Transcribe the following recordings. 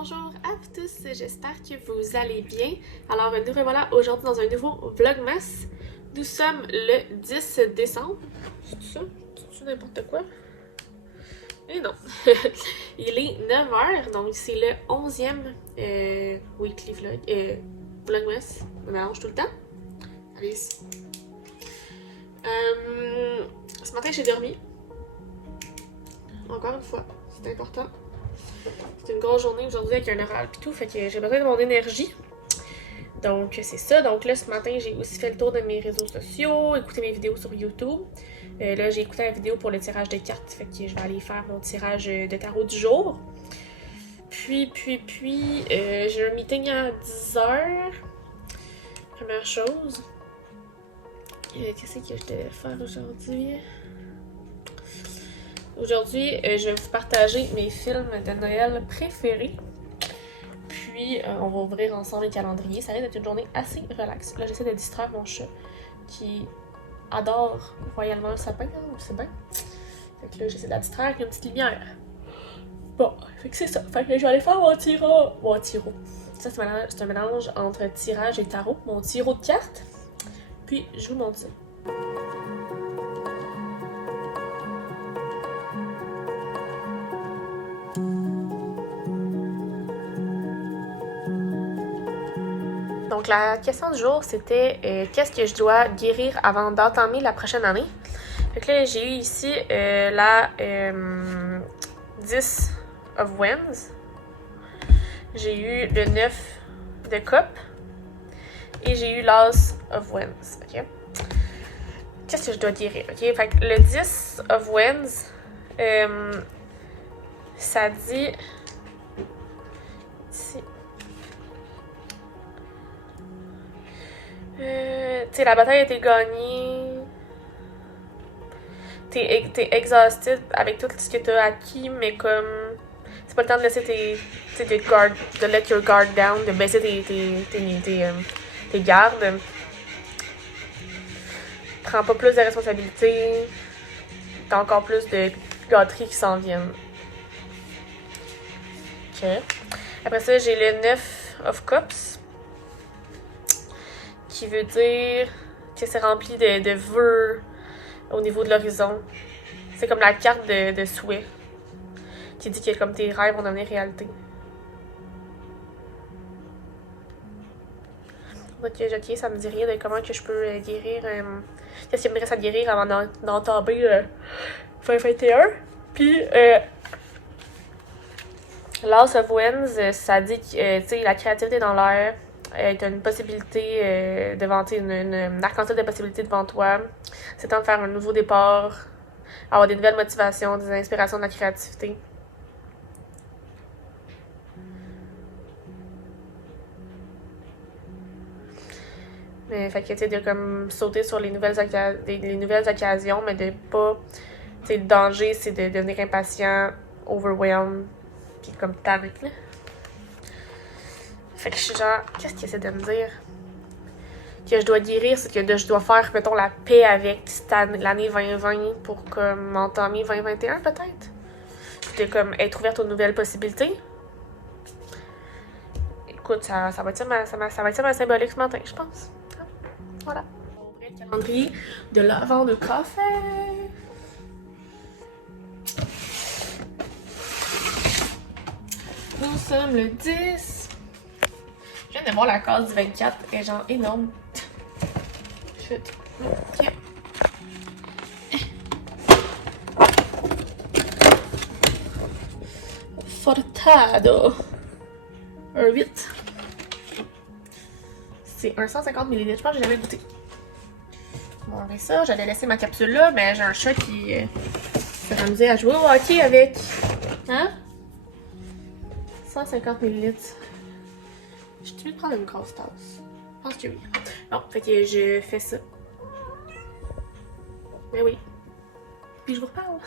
Bonjour à vous tous, j'espère que vous allez bien. Alors nous revoilà aujourd'hui dans un nouveau Vlogmas. Nous sommes le 10 décembre. C'est tout ça? C'est n'importe quoi? Et non. Il est 9h, donc c'est le 11e weekly vlog, Vlogmas. Je mélange tout le temps. Allez ici. Ce matin j'ai dormi. Encore une fois, c'est important. C'est une grosse journée aujourd'hui avec un oral et tout, fait que j'ai besoin de mon énergie. Donc c'est ça. Donc là ce matin j'ai aussi fait le tour de mes réseaux sociaux, écouté mes vidéos sur YouTube. Là j'ai écouté la vidéo pour le tirage de cartes, fait que je vais aller faire mon tirage de tarot du jour. Puis j'ai un meeting à 10h. Première chose. Qu'est-ce que je devais faire aujourd'hui? Aujourd'hui, je vais vous partager mes films de Noël préférés. Puis, on va ouvrir ensemble les calendriers. Ça risque d'être une journée assez relaxe. Là, j'essaie de distraire mon chat qui adore royalement le sapin, hein, c'est bien. Fait que là, j'essaie de la distraire avec une petite lumière. Bon, fait que c'est ça. Fait que je vais aller faire mon tarot. Mon tarot. Ça, c'est un mélange entre tirage et tarot. Mon tarot de cartes. Puis, je vous montre ça. Donc la question du jour, c'était qu'est-ce que je dois guérir avant d'entamer la prochaine année? Fait que là, j'ai eu ici la 10 of Wands. J'ai eu le 9 de Cup. Et j'ai eu l'As of Wands. OK? Qu'est-ce que je dois guérir? OK? Fait que le 10 of Wands, ça dit... Ici... tu sais, la bataille a été gagnée. T'es exhausted avec tout ce que t'as acquis, mais comme... C'est pas le temps de laisser de let your guard down, de baisser tes gardes. Prends pas plus de responsabilités. T'as encore plus de gâteries qui s'en viennent. OK. Après ça, j'ai le 9 of Cups. Qui veut dire que c'est rempli de vœux au niveau de l'horizon. C'est comme la carte de souhait qui dit que comme tes rêves vont devenir réalité. Ok, ça me dit rien de comment que je peux guérir. Qu'est-ce qu'il me reste à guérir avant d'entamer 2021. Puis, l'As of Wands, ça dit que tu sais, la créativité dans l'air. Tu as une possibilité devant une arc-en-ciel de possibilités devant toi. C'est temps de faire un nouveau départ, avoir des nouvelles motivations, des inspirations de la créativité. Mais fait que tu sais, de comme sauter sur les nouvelles occasions, mais de pas. Tu sais, le danger, c'est de devenir impatient, overwhelmed, puis comme tannique, là. Fait que je suis genre, qu'est-ce qu'il essaie de me dire? Que je dois guérir, c'est que je dois faire, mettons, la paix avec l'année 2020 pour comme entamer 2021 peut-être? De comme être ouverte aux nouvelles possibilités. Écoute, ça va être ça ma symbolique ce matin, je pense. Voilà. On va ouvrir le calendrier de l'avant de café. Nous sommes le 10. Je viens de voir la case du 24, elle est genre énorme. Chut. Ok. Fortado. Un 8. C'est un 150 ml. Je pense que j'ai jamais goûté. Bon, avec ça, j'allais laisser ma capsule là, mais j'ai un chat qui s'est amusé à jouer au hockey avec. Hein? 150 ml. Je vais te prendre une grosse tasse. Je pense que oui. Bon, fait que je fais ça. Mais oui. Puis je vous reparle.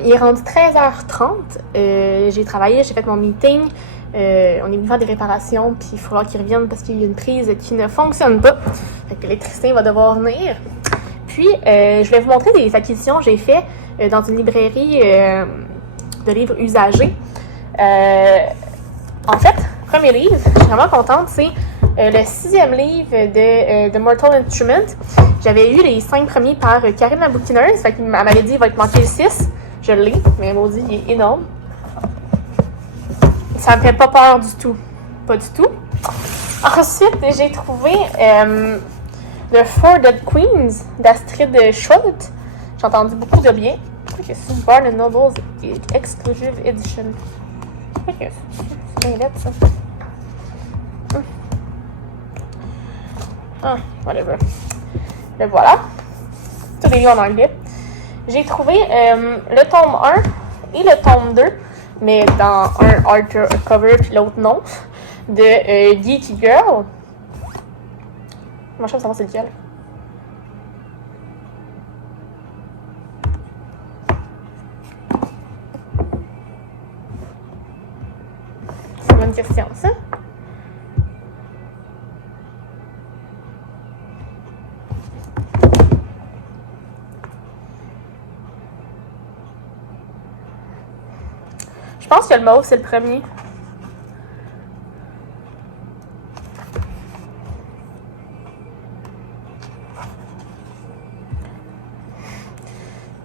Il est rendu 13h30. J'ai travaillé, j'ai fait mon meeting. On est venu faire des réparations, puis il faudra qu'ils reviennent parce qu'il y a une prise qui ne fonctionne pas. Fait que l'électricien va devoir venir. Puis, je vais vous montrer des acquisitions que j'ai faites dans une librairie de livres usagés. En fait, premier livre, je suis vraiment contente, c'est le 6e livre de Mortal Instruments. J'avais eu les 5 premiers par Karine la bouquineuse, fait qu'elle m'avait dit il va te manquer le 6. Je l'ai, mais maudit, il est énorme. Ça me fait pas peur du tout. Pas du tout. Ensuite, j'ai trouvé The Four Dead Queens d'Astrid Schultz. J'ai entendu beaucoup de bien. Okay, c'est Barnes & Noble Exclusive Edition. Ok, c'est bien lettre, ça. Ah, whatever. Le voilà. Tous les livres en anglais. J'ai trouvé le tome 1 et le tome 2, mais dans un hardcover puis l'autre non, de Geeky Girl. Moi, je sais pas savoir c'est lequel. C'est une bonne question, ça. Je pense que le mauve, c'est le premier.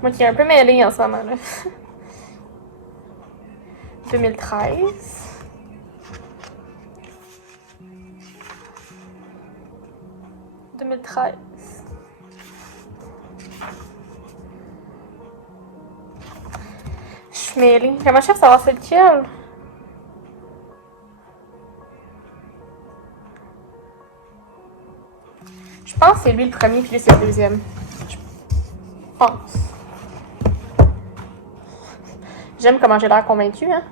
Moi qui est un peu mêlée en ce moment, là. 2013. Je suis mêlée. Comment je fais pour savoir c'est lequel? Je pense que c'est lui le premier, puis lui c'est le deuxième. Je pense. J'aime comment j'ai l'air convaincue, hein?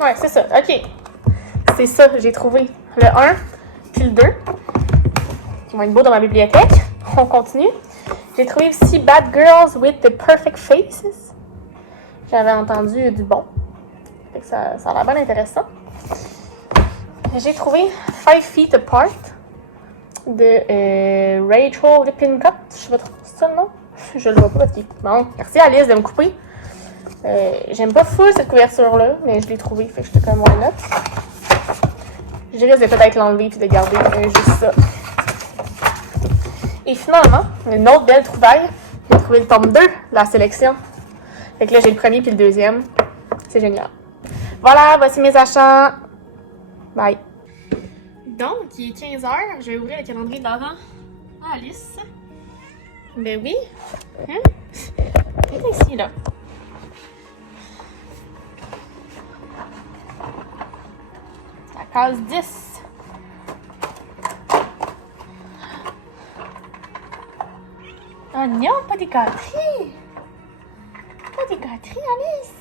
Ouais, c'est ça. OK. C'est ça, j'ai trouvé le 1 puis le 2. Qui vont être beaux dans ma bibliothèque. On continue. J'ai trouvé aussi Bad Girls with the Perfect Faces. J'avais entendu du bon. Fait que ça a l'air bien intéressant. J'ai trouvé 5 Feet Apart de Rachel Lippincott. Je sais pas trop si c'est ça le nom. Je le vois pas parce qu'il... Bon, merci Alice de me couper. J'aime pas full cette couverture-là, mais je l'ai trouvée, fait que j'étais comme why not. Je risque de peut-être l'enlever et de garder juste ça. Et finalement, une autre belle trouvaille, j'ai trouvé le tome 2 de la sélection. Fait que là, j'ai le premier puis le deuxième. C'est génial. Voilà, voici mes achats. Bye. Donc, il est 15h. Je vais ouvrir le calendrier de l'Avent à Alice. Ben oui. Hein? C'est ici, là. La case 10. Oh non, pas des gâteries! Pas des gâteries, Alice!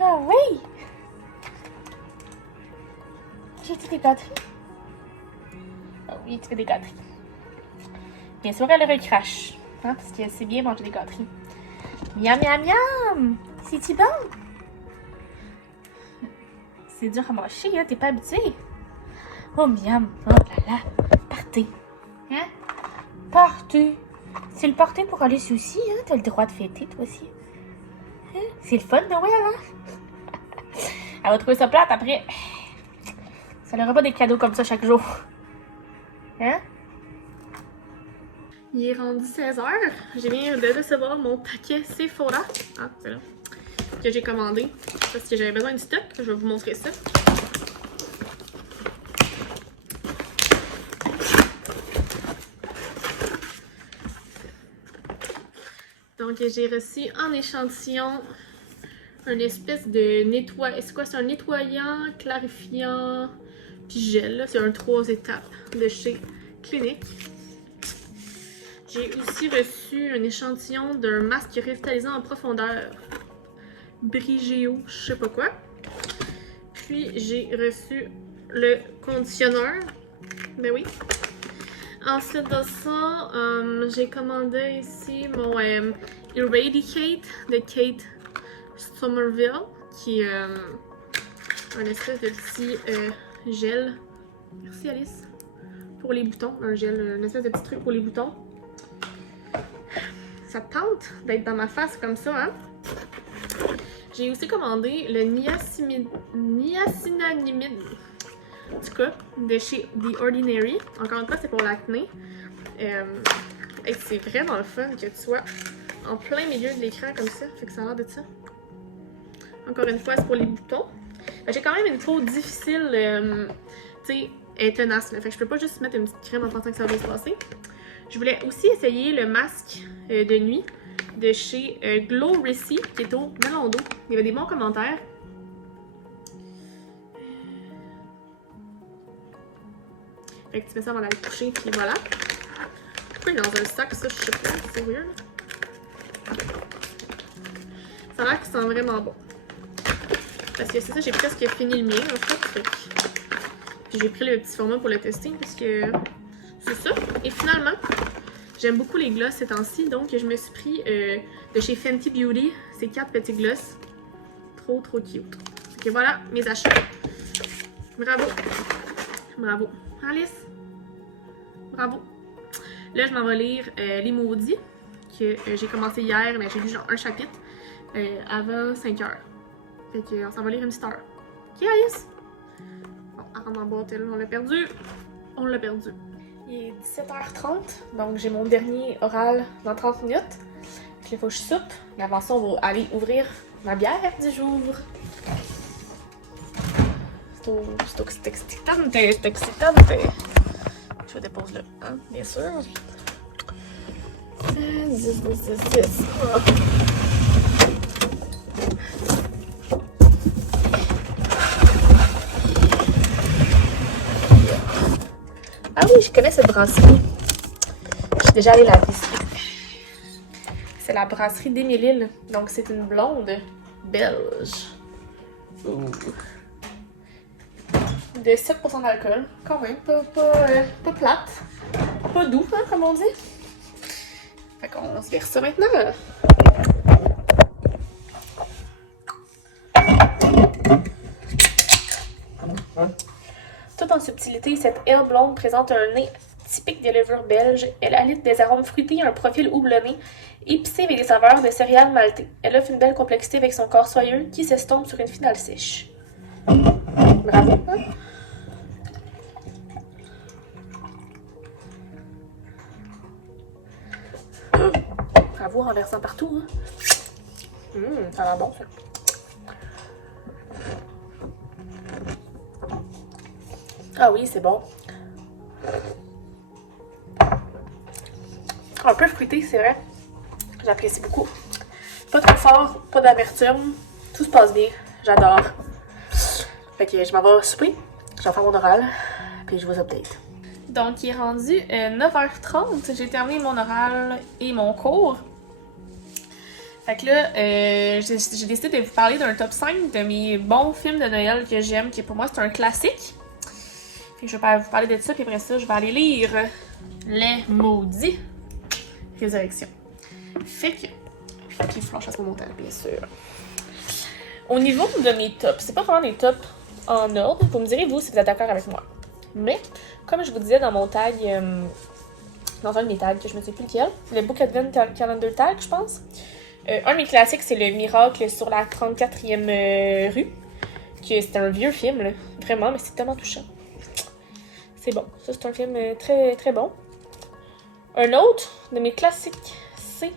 Ah oui! J'ai-tu des gâteries? Ah oui, tu fais des gâteries. Bien sûr, elle recrache. Hein, parce que c'est bien manger des gâteries. Miam, miam, miam! C'est-tu bon? C'est dur à mâcher, hein? T'es pas habitué? Oh, miam! Oh là là! Partez! Hein? Partez! C'est le party pour Alice aussi, hein? T'as le droit de fêter, toi aussi. Hein? C'est le fun, Noël, hein? Elle va trouver ça plate après. Ça n'aura pas des cadeaux comme ça chaque jour. Hein? Il est rendu 16h. J'ai bien de recevoir mon paquet Sephora. Ah, c'est là. Que j'ai commandé. Parce que j'avais besoin de stock. Je vais vous montrer ça. Donc, j'ai reçu en échantillon une espèce de nettoyant. C'est quoi? C'est un nettoyant, clarifiant, puis gel. C'est un 3 étapes de chez Clinique. J'ai aussi reçu un échantillon d'un masque revitalisant en profondeur. Brigeo, je sais pas quoi. Puis j'ai reçu le conditionneur. Ben oui. Ensuite de ça, j'ai commandé ici mon Eradicate de Kate Somerville, qui est un espèce de petit gel. Merci Alice. Pour les boutons, un gel, une espèce de petit truc pour les boutons. Ça tente d'être dans ma face comme ça, hein? J'ai aussi commandé le niacinamide, en tout cas, de chez The Ordinary. Encore une fois, c'est pour l'acné. Et c'est vraiment le fun que tu sois en plein milieu de l'écran comme ça. Fait que ça a l'air de ça. Encore une fois, c'est pour les boutons. J'ai quand même une peau difficile, tu sais, elle est tenace. Là. Fait que je peux pas juste mettre une petite crème en pensant que ça va bien se passer. Je voulais aussi essayer le masque de nuit de chez Glow Rissy, qui est au Melon d'eau. Il y avait des bons commentaires. Fait que tu mets ça avant d'aller coucher, puis voilà. Pourquoi il est dans un sac, ça, je sais pas, c'est weird. Ça a l'air qu'il sent vraiment bon. Parce que c'est ça, j'ai presque fini le mien, en fait. Puis j'ai pris le petit format pour le tester, parce que c'est ça. Et finalement, j'aime beaucoup les gloss ces temps-ci, donc je me suis pris de chez Fenty Beauty ces 4 petits gloss. Trop, trop cute. Ok, voilà mes achats. Bravo. Bravo. Alice. Bravo. Là, je m'en vais lire Les Maudits, que j'ai commencé hier, mais j'ai lu genre un chapitre avant 5 heures. Fait qu'on s'en va lire une petite heure. Ok, Alice? Bon, avant d'emboîter, on l'a perdu. On l'a perdu. Il est 17h30, donc j'ai mon dernier oral dans 30 minutes. Puis il faut que je soupe. Mais avant ça, on va aller ouvrir ma bière du jour. C'est excitante, c'est excitante. Je vous dépose là, hein, bien sûr. 10. Ah oui, je connais cette brasserie. Je suis déjà allée la visiter. C'est la brasserie d'Émile. Donc c'est une blonde belge. Ouh. De 7% d'alcool. Quand même, pas plate. Pas doux, hein, comme on dit. Fait qu'on se verse ça maintenant. Tout en subtilité, cette aile blonde présente un nez typique des levures belges. Elle allie des arômes fruités et un profil houblonné, épicé avec des saveurs de céréales maltées. Elle offre une belle complexité avec son corps soyeux qui s'estompe sur une finale sèche. Bravo. Hein? Bravo en versant partout. Hein? Ça a l'air bon ça. Ah oui, c'est bon. Un peu fruité, c'est vrai. J'apprécie beaucoup. Pas trop fort, pas d'amertume. Tout se passe bien. J'adore. Fait que je m'en vais souper. Je vais faire mon oral. Puis je vous update. Donc, il est rendu 9h30. J'ai terminé mon oral et mon cours. Fait que là, j'ai décidé de vous parler d'un top 5 de mes bons films de Noël que j'aime, qui pour moi c'est un classique. Fait que je vais vous parler de ça, puis après ça, je vais aller lire Les Maudits Résurrection. Fait que, il faut qu'il fasse mon montage, bien sûr. Au niveau de mes tops, c'est pas vraiment des tops en ordre. Vous me direz, vous, si vous êtes d'accord avec moi. Mais, comme je vous disais dans mon tag, dans un de mes tags, que je me sais plus lequel, le Book Advent Calendar Tag, je pense. Un de mes classiques, c'est Le Miracle sur la 34e rue. C'est un vieux film, là. Vraiment, mais c'est tellement touchant. C'est bon. Ça, c'est un film très, très bon. Un autre de mes classiques, c'est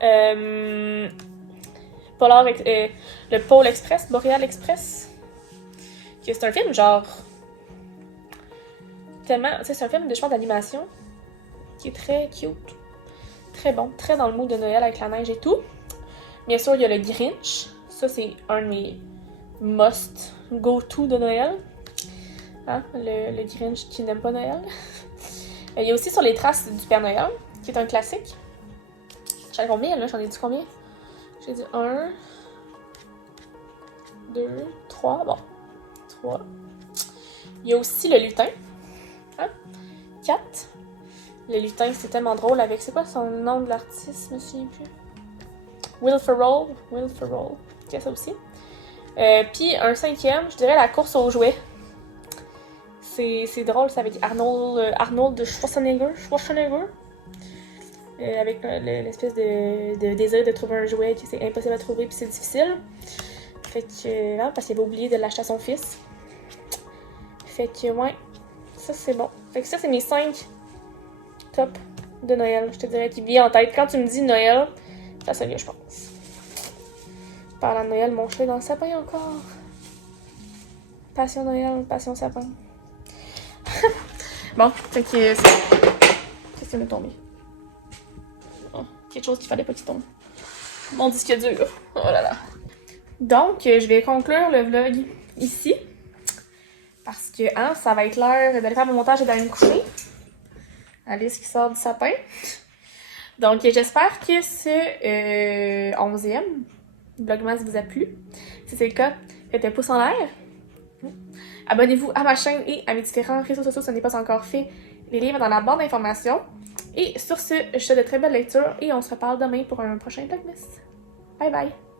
le Pôle Express, Boreal Express. C'est un film genre... tellement... C'est un film de chemin d'animation qui est très cute. Très bon. Très dans le mood de Noël avec la neige et tout. Bien sûr, il y a le Grinch. Ça, c'est un de mes must go-to de Noël. Hein? Le Grinch qui n'aime pas Noël. Il y a aussi Sur les traces du Père Noël, qui est un classique. J'en ai combien là? J'en ai dit combien? J'ai dit 1, 2, 3, bon. 3. Il y a aussi le lutin. Hein? 4. Le lutin, c'est tellement drôle avec... C'est quoi son nom de l'artiste? Je me souviens plus. Will Ferrell. Will Ferrell. Il y a ça aussi. Puis un 5e, je dirais la course aux jouets. C'est drôle, c'est avec Arnold Schwarzenegger. Avec l'espèce de désir de trouver un jouet que c'est impossible à trouver puis c'est difficile. Fait que, parce qu'il avait oublié de l'acheter à son fils. Fait que, ouais, ça c'est bon. Fait que ça, c'est mes 5 top de Noël, je te dirais, qui vient en tête. Quand tu me dis Noël, c'est ça que je pense. Parlant de Noël, mon chat est dans le sapin encore. Passion Noël, passion sapin. Bon, fait que c'est... Qu'est-ce qui m'est tombé? Oh, quelque chose qu'il fallait pas qu'il tombe. Mon disque dur. Oh là là. Donc, je vais conclure le vlog ici. Parce que, ça va être l'heure d'aller faire mon montage et d'aller me coucher. Alice qui sort du sapin. Donc, j'espère que ce 11e Vlogmas vous a plu. Si c'est le cas, faites un pouce en l'air. Abonnez-vous à ma chaîne et à mes différents réseaux sociaux si ce n'est pas encore fait. Les liens dans la barre d'informations. Et sur ce, je te souhaite de très belles lectures et on se reparle demain pour un prochain Vlogmas. Bye bye!